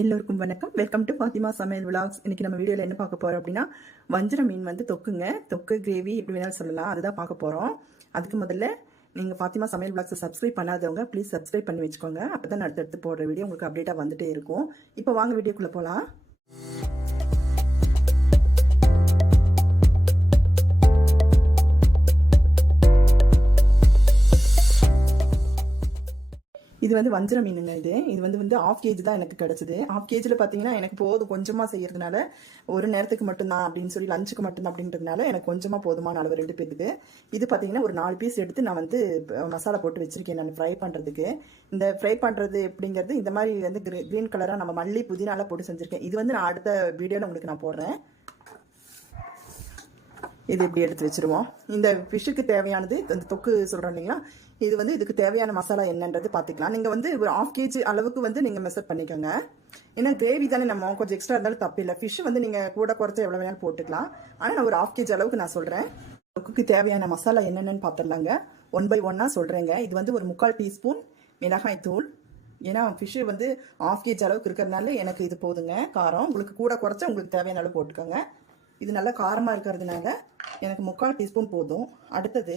எல்லோருக்கும் வணக்கம். Welcome to Fathima சமையல் விலாக்ஸ். இன்னைக்கு நம்ம வீடியோவில் என்ன பார்க்க போறோம் அப்படின்னா, வஞ்சர மீன் வந்து தொக்கு கிரேவி எப்படி வேணாலும் சொல்லலாம், அதுதான் பார்க்க போறோம். அதுக்கு முதல்ல நீங்க ஃபாத்திமா சமையல் விலாக்ஸை சப்ஸ்கிரைப் பண்ணாதவங்க ப்ளீஸ் சப்ஸ்கிரைப் பண்ணி வச்சுக்கோங்க. அப்பதான் அடுத்தடுத்து போடுற வீடியோ உங்களுக்கு அப்டேட்டா வந்துட்டே இருக்கும். இப்போ வாங்க வீடியோக்குள்ள போகலாம். இது வந்து வஞ்சர மீனுங்க. இது வந்து ஆஃப் கேஜி தான் எனக்கு கிடைச்சது. ஆஃப் கேஜில் பார்த்தீங்கன்னா எனக்கு போதும், கொஞ்சமாக செய்யறதுனால ஒரு நேரத்துக்கு மட்டும்தான் அப்படின்னு சொல்லி லஞ்சுக்கு மட்டும்தான் அப்படின்றதுனால எனக்கு கொஞ்சமாக போதுமான அளவு 2 பேருக்கு. இது பார்த்தீங்கன்னா ஒரு 4 பீஸ் எடுத்து நான் வந்து மசாலா போட்டு வச்சிருக்கேன் நான் ஃப்ரை பண்ணுறதுக்கு. இந்த ஃப்ரை பண்ணுறது அப்படிங்கிறது இந்த மாதிரி வந்து க்ரீன் கலராக நம்ம மல்லி புதினாலாம் போட்டு செஞ்சுருக்கேன். இது வந்து நான் அடுத்த வீடியோவில் உங்களுக்கு நான் போடுறேன். இது இப்படி எடுத்து வச்சிருவோம். இந்த ஃபிஷ்ஷுக்கு தேவையானது இந்த தொக்கு சொல்கிறோம் இல்லைங்களா, இது வந்து இதுக்கு தேவையான மசாலா என்னன்றது பார்த்துக்கலாம். நீங்கள் வந்து ஒரு 1/2 கேஜி அளவுக்கு வந்து நீங்கள் மெஷர் பண்ணிக்கோங்க. ஏன்னா கிரேவி தானே, நம்ம கொஞ்சம் எக்ஸ்ட்ரா இருந்தாலும் தப்பு இல்லை. ஃபிஷ் வந்து நீங்கள் கூட குறைச்சி எவ்வளோ வேணாலும் போட்டுக்கலாம். ஆனால் நான் ஒரு 1/2 கேஜி அளவுக்கு நான் சொல்கிறேன். தொக்குக்கு தேவையான மசாலா என்னென்னு பார்த்துடலாங்க. 1 by 1 சொல்கிறேங்க. இது வந்து ஒரு 3/4 டீஸ்பூன் மிளகாய் தூள். ஏன்னா ஃபிஷ்ஷு வந்து 1/2 கேஜி அளவுக்கு இருக்கிறதுனால எனக்கு இது போதுங்க. காரம் உங்களுக்கு கூட குறைச்சா உங்களுக்கு தேவையான அளவு போட்டுக்கோங்க. இது நல்லா காரமாக இருக்கிறதுனால எனக்கு 3/4 டீஸ்பூன் போதும். அடுத்தது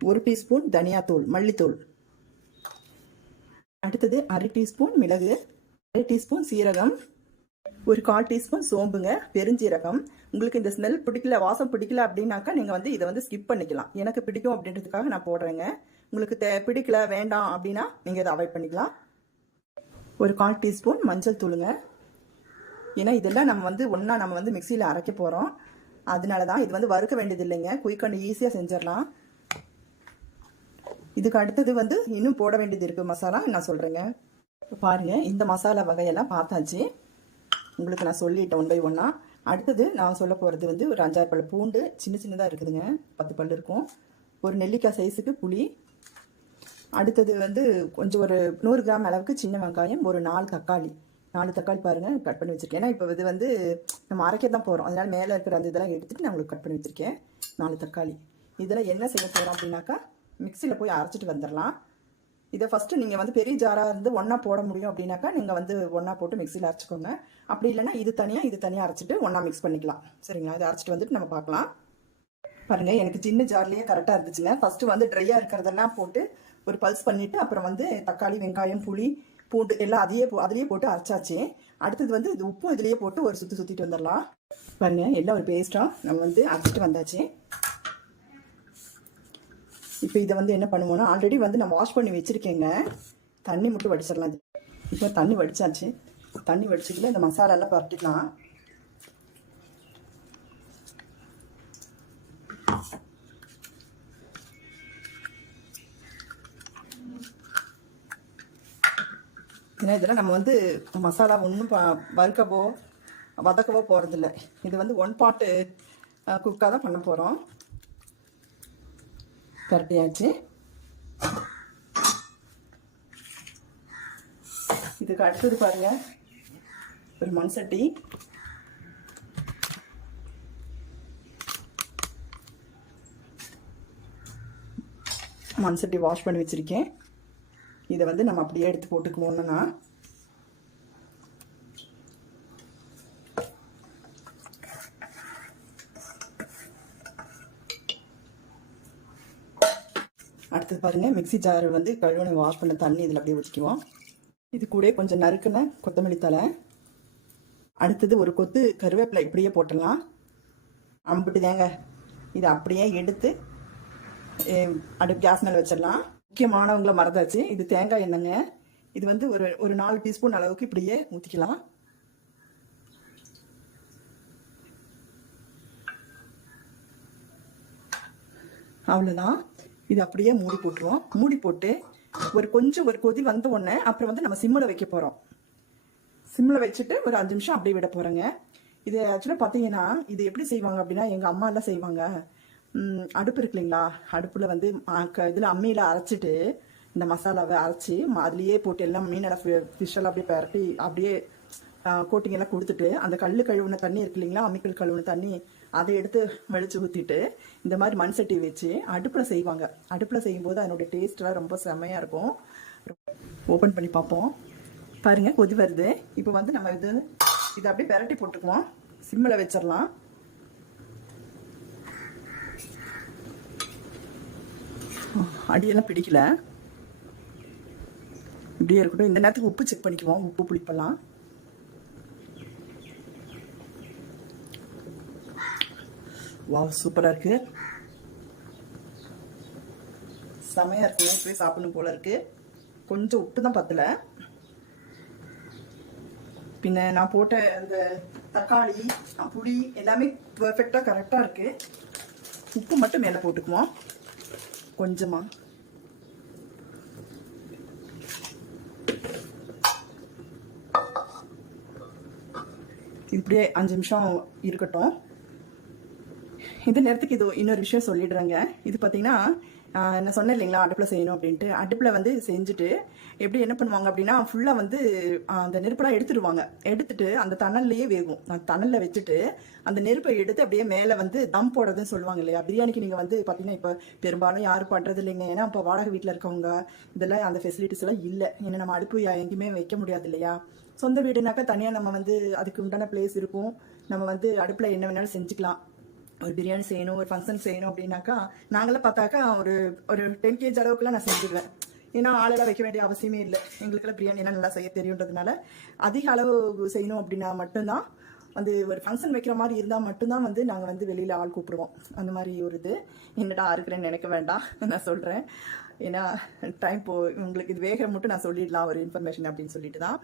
1 டீஸ்பூன் தனியாத்தூள் மல்லித்தூள். அடுத்தது 1/2 டீஸ்பூன் மிளகு, 1/2 டீஸ்பூன் சீரகம், ஒரு 1/4 டீஸ்பூன் சோம்புங்க, பெருஞ்சீரகம். உங்களுக்கு இந்த ஸ்மெல் பிடிக்கல, வாசம் பிடிக்கல அப்படின்னாக்கா நீங்கள் வந்து இதை வந்து ஸ்கிப் பண்ணிக்கலாம். எனக்கு பிடிக்கும் அப்படின்றதுக்காக நான் போடுறேங்க. உங்களுக்கு பிடிக்கல வேண்டாம் அப்படின்னா நீங்கள் இதை அவாய்ட் பண்ணிக்கலாம். ஒரு 1/4 டீஸ்பூன் மஞ்சள் தூளுங்க. ஏன்னா இதெல்லாம் நம்ம வந்து மிக்சியில் அரைக்க போகிறோம். அதனால தான் இது வந்து வறுக்க வேண்டியது இல்லைங்க. குயிக் அண்ட் ஈஸியாக செஞ்சிடலாம். இதுக்கு அடுத்தது வந்து இன்னும் போட வேண்டியது இருக்குது மசாலா, நான் சொல்கிறேங்க. பாருங்கள், இந்த மசாலா வகையெல்லாம் பார்த்தாச்சு. உங்களுக்கு நான் சொல்லிட்டேன் 1 by 1. அடுத்தது நான் சொல்ல போகிறது வந்து ஒரு 5-6 பல் பூண்டு, சின்னதாக இருக்குதுங்க, 10 பல் இருக்கும். ஒரு நெல்லிக்காய் சைஸுக்கு புளி. அடுத்தது வந்து கொஞ்சம் ஒரு 100 கிராம் அளவுக்கு சின்ன வெங்காயம், ஒரு 4 தக்காளி பாருங்கள் கட் பண்ணி வச்சுருக்கேன். ஏன்னா இப்போ இது வந்து நம்ம அரைக்க தான் போகிறோம், அதனால் மேலே இருக்கிற அந்த இதெல்லாம் எடுத்துகிட்டு நான் உங்களுக்கு கட் பண்ணி வச்சுருக்கேன். 4 தக்காளி. இதெல்லாம் என்ன செய்ய போகிறோம் அப்படின்னாக்கா, மிக்சியில் போய் அரைச்சிட்டு வந்துடலாம். இதை ஃபஸ்ட்டு நீங்கள் வந்து பெரிய ஜாராக இருந்து ஒன்றா போட முடியும் அப்படின்னாக்கா நீங்கள் வந்து ஒன்றா போட்டு மிக்சியில் அரைச்சிக்கோங்க. அப்படி இல்லைன்னா இது தனியாக அரைச்சிட்டு ஒன்றா மிக்ஸ் பண்ணிக்கலாம். சரிங்களா, இதை அரைச்சிட்டு வந்துட்டு நம்ம பார்க்கலாம். பாருங்கள், எனக்கு சின்ன ஜார்லேயே கரெக்டாக இருந்துச்சுங்க. ஃபஸ்ட்டு வந்து ட்ரையாக இருக்கிறதெல்லாம் போட்டு ஒரு பல்ஸ் பண்ணிவிட்டு அப்புறம் வந்து தக்காளி, வெங்காயம், புளி, பூண்டு எல்லாம் அதிலேயே போட்டு அரைச்சாச்சு. அடுத்தது வந்து இது உப்பும் இதுலேயே போட்டு ஒரு சுற்றிட்டு வந்துடலாம். பாருங்க, எல்லாம் ஒரு பேஸ்ட்டாக நம்ம வந்து அரைச்சிட்டு வந்தாச்சு. இப்போ இதை வந்து என்ன பண்ணுவோன்னா, ஆல்ரெடி வந்து நான் வாஷ் பண்ணி வச்சுருக்கேங்க. தண்ணி மட்டும் வடிச்சிடலாம். இப்போ தண்ணி வடிச்சாச்சு. தண்ணி வடிச்சிக்கல இந்த மசாலாலாம் பரட்டிக்கலாம். ஏன்னா இதெல்லாம் நம்ம வந்து மசாலா ஒன்றும் வறுக்கவோ வதக்கவோ போகிறதில்ல. இது வந்து 1 பாட்டு குக்காக தான் பண்ண போகிறோம். பரட்டியாச்சு. இதுக்கு அடுத்தது பாருங்கள், ஒரு மண் சட்டி. மண் சட்டி வாஷ் பண்ணி வச்சுருக்கேன். இதை வந்து நம்ம அப்படியே எடுத்து போட்டுக்குவோம்னா, அடுத்தது பாருங்கள், மிக்சி ஜார் வந்து கழுவுன வாஷ் பண்ண தண்ணி இதில் அப்படியே ஊற்றிக்குவோம். இது கூட கொஞ்சம் நறுக்குன கொத்தமல்லி தழை. அடுத்தது ஒரு கொத்து கருவேப்பிலை இப்படியே போட்டுடலாம். அம்பிட்டு தேங்க இதை அப்படியே எடுத்து அடுப்பு கேஸ் மேலே வச்சிடலாம். முக்கியமானவங்களை மறந்தாச்சு, இது தேங்காய் எண்ணெய்ங்க. இது வந்து ஒரு 4 டீஸ்பூன் அளவுக்கு இப்படியே ஊற்றிக்கலாம். அவ்வளோதான். இது அப்படியே மூடி போட்டுருவோம். மூடி போட்டு ஒரு கொதி வந்த உடனே அப்புறம் வந்து நம்ம சிம்மில் வைக்க போகிறோம். சிம்மில் வச்சுட்டு ஒரு 5 நிமிஷம் அப்படியே விட போகிறோங்க. இது ஆக்சுவலாக பார்த்தீங்கன்னா இது எப்படி செய்வாங்க அப்படின்னா, எங்கள் அம்மா எல்லாம் செய்வாங்க. அடுப்பு இருக்கு இல்லைங்களா, அடுப்பில் வந்து இதில் அம்மியில் அரைச்சிட்டு இந்த மசாலாவை அரைச்சி அதுலேயே போட்டு எல்லாம் மீனெல்லாம் ஃபிஷ்ஷெல்லாம் அப்படியே பரட்டி அப்படியே கோட்டிங் எல்லாம் கொடுத்துட்டு அந்த கல் கழுவுன தண்ணி இருக்கு இல்லைங்களா, அம்மிக்கல் கழுவுன தண்ணி அதை எடுத்து வலிச்சு ஊற்றிட்டு இந்த மாதிரி மண் சட்டி வச்சு அடுப்பில் செய்வாங்க. அடுப்பில் செய்யும்போது அதனுடைய டேஸ்ட்லாம் ரொம்ப செம்மையாக இருக்கும். ஓப்பன் பண்ணி பார்ப்போம். பாருங்கள் கொதி வருது. இப்போ வந்து நம்ம இதை அப்படியே பெரட்டி போட்டுக்குவோம். சிம்மில் வச்சிடலாம். அடியெல்லாம் பிடிக்கல, இப்படியே இருக்கட்டும். இந்த நேரத்துக்கு உப்பு செக் பண்ணிக்குவோம், உப்பு புளிப்பெல்லாம். வா, சூப்பராக இருக்குது, செமையாக இருக்குங்க. போய் சாப்பிடணும் போல இருக்குது. கொஞ்சம் உப்பு தான் பத்தலை. பின்ன நான் போட்ட அந்த தக்காளி புளி எல்லாமே பர்ஃபெக்டாக கரெக்டாக இருக்குது. உப்பு மட்டும் மேலே போட்டுக்குவோம் கொஞ்சமாக. இப்படியே 5 நிமிஷம் இருக்கட்டும். இந்த நேரத்துக்கு இது இன்னொரு விஷயம் சொல்லிடுறேங்க. இது பார்த்தீங்கன்னா நான் சொன்னேன் இல்லைங்களா, அடுப்பில் செய்யணும் அப்படின்ட்டு. அடுப்பில் வந்து செஞ்சுட்டு எப்படி என்ன பண்ணுவாங்க அப்படின்னா, ஃபுல்லாக வந்து அந்த நெருப்பெல்லாம் எடுத்துடுவாங்க. எடுத்துட்டு அந்த தணல்லையே வேகும். அந்த தணலில் வச்சுட்டு அந்த நெருப்பை எடுத்து அப்படியே மேலே வந்து தம் போடுறதுன்னு சொல்லுவாங்க இல்லையா. பிரியாணிக்கு நீங்கள் வந்து பார்த்தீங்கன்னா இப்போ பெரும்பாலும் யாரும் பண்ணுறது இல்லைங்க. ஏன்னா இப்போ வாடகை வீட்டில் இருக்கவங்க இதெல்லாம் அந்த ஃபெசிலிட்டிஸ் எல்லாம் இல்லை. ஏன்னா நம்ம அடுப்பு எங்கேயுமே வைக்க முடியாது இல்லையா. சொந்த வீடுனாக்கா தனியாக நம்ம வந்து அதுக்கு உண்டான பிளேஸ் இருக்கும். நம்ம வந்து அடுப்பில் என்ன வேணாலும் செஞ்சுக்கலாம். ஒரு பிரியாணி செய்யணும், ஒரு ஃபங்க்ஷன் செய்யணும் அப்படின்னாக்கா நாங்களாம் பார்த்தாக்கா ஒரு 10 kg அளவுக்குலாம் நான் செஞ்சுடுவேன். ஏன்னா ஆளெல்லாம் வைக்க வேண்டிய அவசியமே இல்லை. எங்களுக்கெல்லாம் பிரியாணிலாம் நல்லா செய்ய தெரியுன்றதுனால அதிக அளவு செய்யணும் அப்படின்னா மட்டும்தான் வந்து ஒரு ஃபங்க்ஷன் வைக்கிற மாதிரி இருந்தால் மட்டும்தான் வந்து நாங்கள் வந்து வெளியில் ஆள் கூப்பிடுவோம். அந்த மாதிரி ஒரு இது என்னடா இருக்கிறேன்னு நினைக்க வேண்டாம், நான் சொல்கிறேன். ஏன்னா டைம் உங்களுக்கு இது வேகிற மட்டும் நான் சொல்லிடலாம் ஒரு இன்ஃபர்மேஷன் அப்படின்னு சொல்லிட்டு தான்.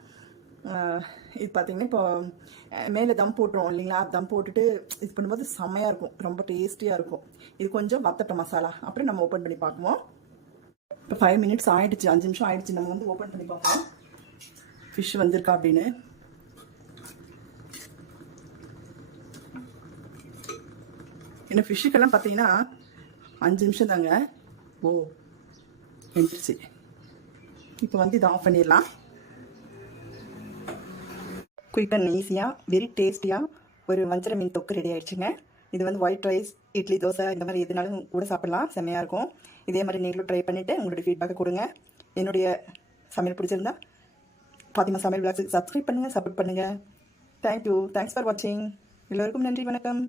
இது பார்த்தீங்கன்னா இப்போ மேலே தம் போட்டுருவோம் இல்லைங்களா. தம் போட்டுட்டு இது பண்ணும்போது செம்மையாக இருக்கும், ரொம்ப டேஸ்டியாக இருக்கும். இது கொஞ்சம் வத்தட்டும் மசாலா, அப்புறம் நம்ம ஓப்பன் பண்ணி பார்க்குவோம். இப்போ 5 minutes ஆகிடுச்சு, 5 நிமிஷம் ஆகிடுச்சு. நம்ம வந்து ஓப்பன் பண்ணி பார்ப்போம் ஃபிஷ் வந்திருக்கா அப்படின்னு. ஏன்னா ஃபிஷ்ஷுக்கெல்லாம் பார்த்தீங்கன்னா 5 நிமிஷம் தாங்க. ஓ, எழுந்திரிச்சு. இப்போ வந்து இதை ஆஃப் பண்ணிடலாம். குயிக் அண்ட் ஈஸியாக வெரி டேஸ்டியாக ஒரு வஞ்சர மீன் தொக்கு ரெடி ஆகிடுச்சுங்க. இது வந்து ஒயிட் ரைஸ், இட்லி, தோசை இந்த மாதிரி எதுனாலும் கூட சாப்பிட்லாம், செம்மையாக இருக்கும். இதே மாதிரி நீங்களும் ட்ரை பண்ணிவிட்டு உங்களுடைய ஃபீட்பேக்கை கொடுங்க. என்னுடைய சமையல் பிடிச்சிருந்தா ஃபாத்திமா சமையல் விளாக்ஸுக்கு சப்ஸ்கிரைப் பண்ணுங்கள், சப்போர்ட் பண்ணுங்கள். தேங்க்யூ, தேங்க்ஸ் ஃபார் வாட்சிங். எல்லோருக்கும் நன்றி, வணக்கம்.